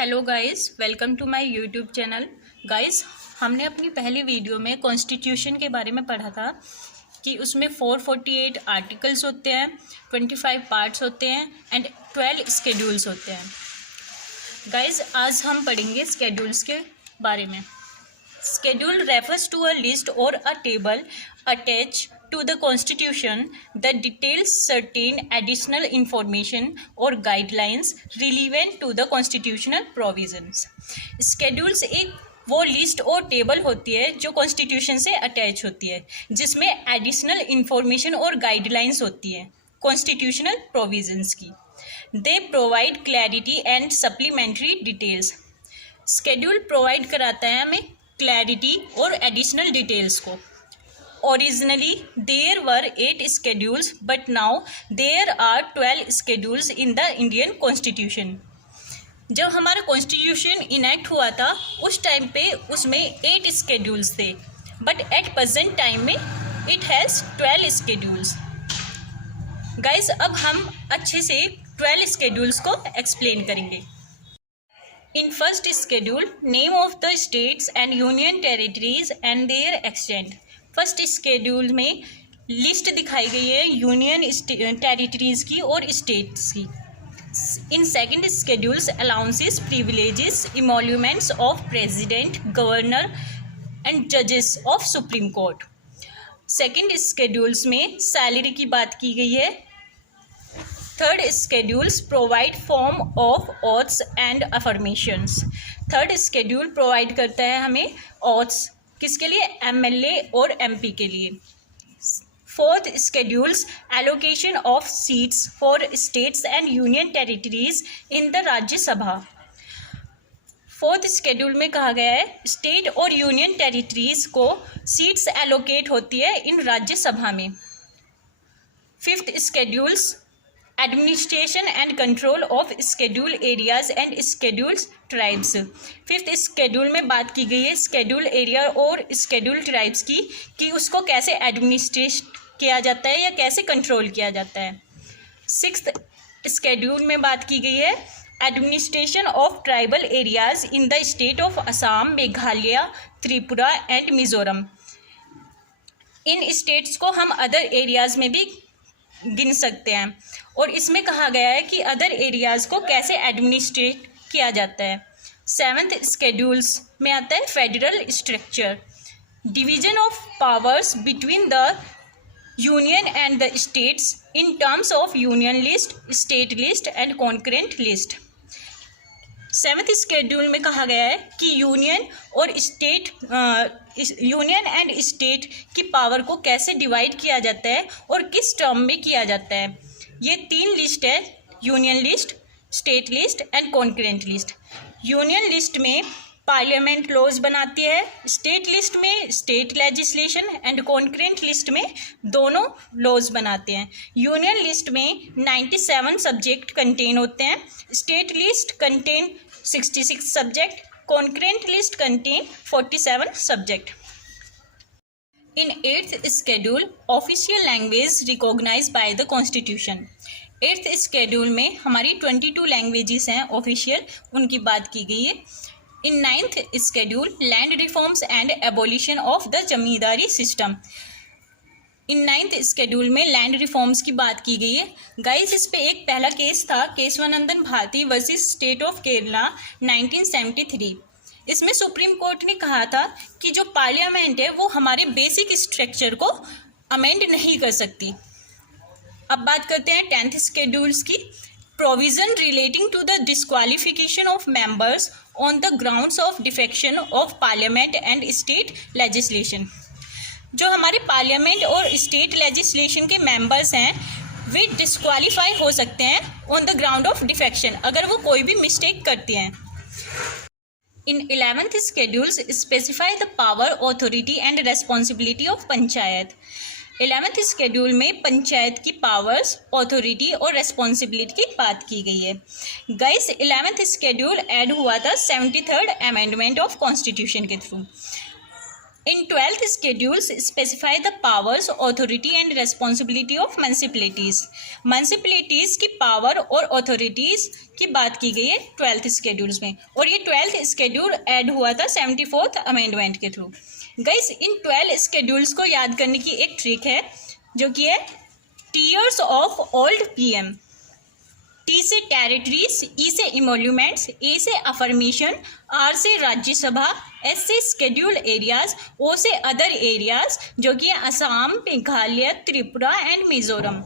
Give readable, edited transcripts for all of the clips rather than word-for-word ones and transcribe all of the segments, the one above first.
Hello guys, welcome to my YouTube channel. Guys, हमने अपनी पहली वीडियो में कॉन्स्टिट्यूशन के बारे में पढ़ा था कि उसमें 448 आर्टिकल्स होते हैं, 25 पार्ट्स होते हैं एंड 12 स्केड्यूल्स होते हैं। गाइस, आज हम पढ़ेंगे स्केड्यूल्स के बारे में। Schedule refers to a list or a table attached to the Constitution that details certain additional information or guidelines relevant to the constitutional provisions. Schedules एक वो लिस्ट और टेबल होती है जो कॉन्स्टिट्यूशन से अटैच होती है, जिसमें एडिशनल इंफॉर्मेशन और गाइडलाइंस होती है कॉन्स्टिट्यूशनल प्रोविजंस की। They provide clarity and supplementary details. Schedule provide कराता है हमें क्लैरिटी और एडिशनल डिटेल्स को। Originally there were 8 schedules but now there are 12 schedules in the Indian constitution. जब हमारा कॉन्स्टिट्यूशन इनैक्ट हुआ था उस टाइम पे उसमें 8 स्केड्यूल्स थे, बट एट प्रेजेंट टाइम में इट हैज़ 12 स्केड्यूल्स। गाइस, अब हम अच्छे से 12 स्केड्यूल्स को एक्सप्लेन करेंगे। In first schedule, name of the states and union territories and their extent. First schedule में लिस्ट दिखाई गई है यूनियन टेरिटरीज की और स्टेट्स की। In second schedules, allowances, privileges, emoluments of president, governor and judges of Supreme Court. Second schedules में salary की बात की गई है। Third schedules provide form of oaths and affirmations. Third schedule provide करता है हमें ओथ्स, किसके लिए? एमएलए और एमपी के लिए। Fourth schedules allocation of seats for states and union territories in the Rajya Sabha. Fourth schedule में कहा गया है स्टेट और यूनियन टेरिटरीज को सीट्स एलोकेट होती है इन राज्यसभा में। Fifth schedules administration and control of schedule areas and schedules tribes. Fifth schedule में बात की गई है स्केड्यूल एरिया और स्केड्यूल ट्राइब्स की, कि उसको कैसे एडमिनिस्ट्रेट किया जाता है या कैसे कंट्रोल किया जाता है। सिक्स्थ स्केड्यूल में बात की गई है administration of tribal areas in the state of Assam, Meghalaya, Tripura and Mizoram. In states को हम अदर एरियाज में भी गिन सकते हैं और इसमें कहा गया है कि अदर एरियाज़ को कैसे एडमिनिस्ट्रेट किया जाता है। सेवन्थ स्केड्यूल्स में आता है federal structure, division of powers between the union and the states in terms of union list, state list and concurrent list. Seventh schedule में कहा गया है कि यूनियन एंड स्टेट की पावर को कैसे डिवाइड किया जाता है और किस टर्म में किया जाता है। ये 3 लिस्ट है, union list, state list and concurrent list. Union list में पार्लियामेंट लॉज बनाती है, स्टेट लिस्ट में state legislation and concurrent list में दोनों लॉज बनाते हैं। यूनियन लिस्ट में 97 सब्जेक्ट कंटेन होते हैं, state list contain 66 subject, concurrent list contain 47 subject. In 8th schedule official language recognise by the constitution. 8th schedule में हमारी 22 लैंग्वेजेस हैं ऑफिशियल, उनकी बात की गई है। इन 9th schedule land reforms and abolition of the zamindari system. In 9th schedule में land reforms की बात की गई है। गाइस, इस पे एक पहला केस था Kesavananda Bharati versus state of Kerala 1973। इसमें सुप्रीम कोर्ट ने कहा था कि जो पार्लियामेंट है वो हमारे बेसिक स्ट्रक्चर को अमेंड नहीं कर सकती। अब बात करते हैं 10th schedules की। Provision relating to the disqualification of members on the grounds of defection of parliament and state legislation. जो हमारे पार्लियामेंट और स्टेट लेजिस्लेशन के मेंबर्स हैं वे डिस्क्वालीफाई हो सकते हैं on the ground of defection, अगर वो कोई भी मिस्टेक करते हैं। इन 11th schedules specify the power, authority and responsibility of panchayat. 11th schedule में पंचायत की पावर्स, ऑथोरिटी और रेस्पॉन्सिबिलिटी की बात की गई है। गाइस, 11th schedule ऐड हुआ था 73rd अमेंडमेंट ऑफ कॉन्स्टिट्यूशन के through. In 12th schedules specify the powers, authority and responsibility of municipalities. municipalities की पावर और authorities की बात की गई है 12th schedules में, और ये 12th schedule ऐड हुआ था 74th अमेंडमेंट के थ्रू. गाइस, इन 12 schedules को याद करने की एक ट्रिक है जो कि है tears of old PM. T से टेरिटरीज, ई से इमोल्यूमेंट्स, ए से अफर्मेशन, आर से राज्यसभा, एस से स्केड्यूल एरियाज, ओ से अदर एरियाज जो कि असम, मेघालय, त्रिपुरा एंड मिजोरम.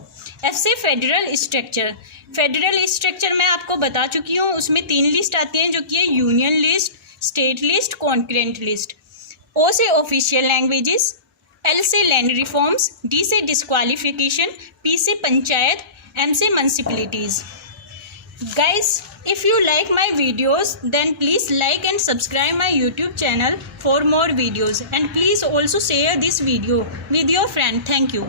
एफ से फेडरल स्ट्रक्चर. फेडरल स्ट्रक्चर मैं आपको बता चुकी हूँ, उसमें 3 लिस्ट आती हैं जो कि है union list, state list, concurrent list. O से ऑफिशियल लैंग्वेजेस, एल से लैंड रिफॉर्म्स, डी से डिस्क्वालिफिकेशन, पी से पंचायत, एम से municipalities. Guys, if you like my videos, then please like and subscribe my YouTube channel for more videos, and please also share this video with your friend. Thank you.